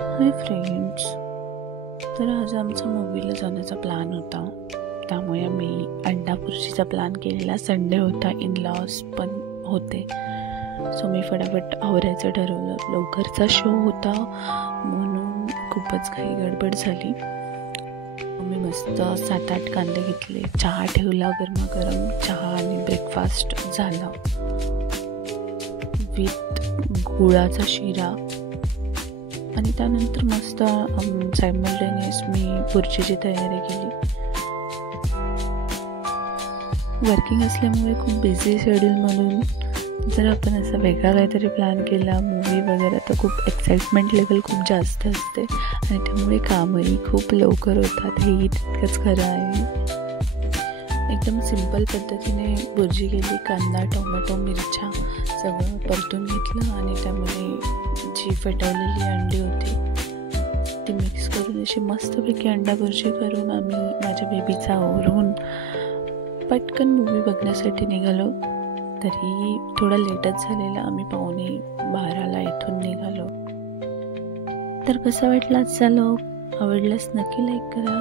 Hi friends. तर आज आमचा मूवीला जाण्याचा प्लॅन होता, त्यामुळे आम्ही अंडा बुर्जीचा प्लॅन केलेला. संडे होता, इन लॉज पण होते, सो मी फटाफट आवरायचं ठरवलं. लवकरचा शो होता म्हणून खूपच काही गडबड झाली. मी मस्त 7-8 कांदे घेतले, चहा ठेवला, गरमागरम चहा आणि ब्रेकफास्ट झाला विथ गुळाचा शिरा. आणि त्यानंतर मस्त सायमल्टेनियस मी बुर्जीची तयारी केली. वर्किंग असल्यामुळे खूप बिझी शेड्यूल म्हणून जर आपण असा वेगळा काहीतरी प्लॅन केला, मूवी वगैरे, तर खूप एक्साइटमेंट लेवल खूप जास्त असते आणि त्यामुळे कामही खूप लवकर होतात. हेही तितकंच खरं आहे. एकदम सिंपल पद्धतीने बुर्जी केली. कांदा, टोमॅटो, मिरच्या सगळं परतून घेतलं आणि त्यामध्ये जी फेटवलेली अंडी होती ती मिक्स करून अशी मस्तपैकी अंडा बुर्जी करून आम्ही माझ्या बेबीचा आवरून पटकन मूवी बघण्यासाठी निघालो. तरी थोडा लेटच झालेला. आम्ही 11:15 इथून निघालो. तर कसा वाटला आजचा व्लॉग? आवडल्यास नक्की लाईक करा.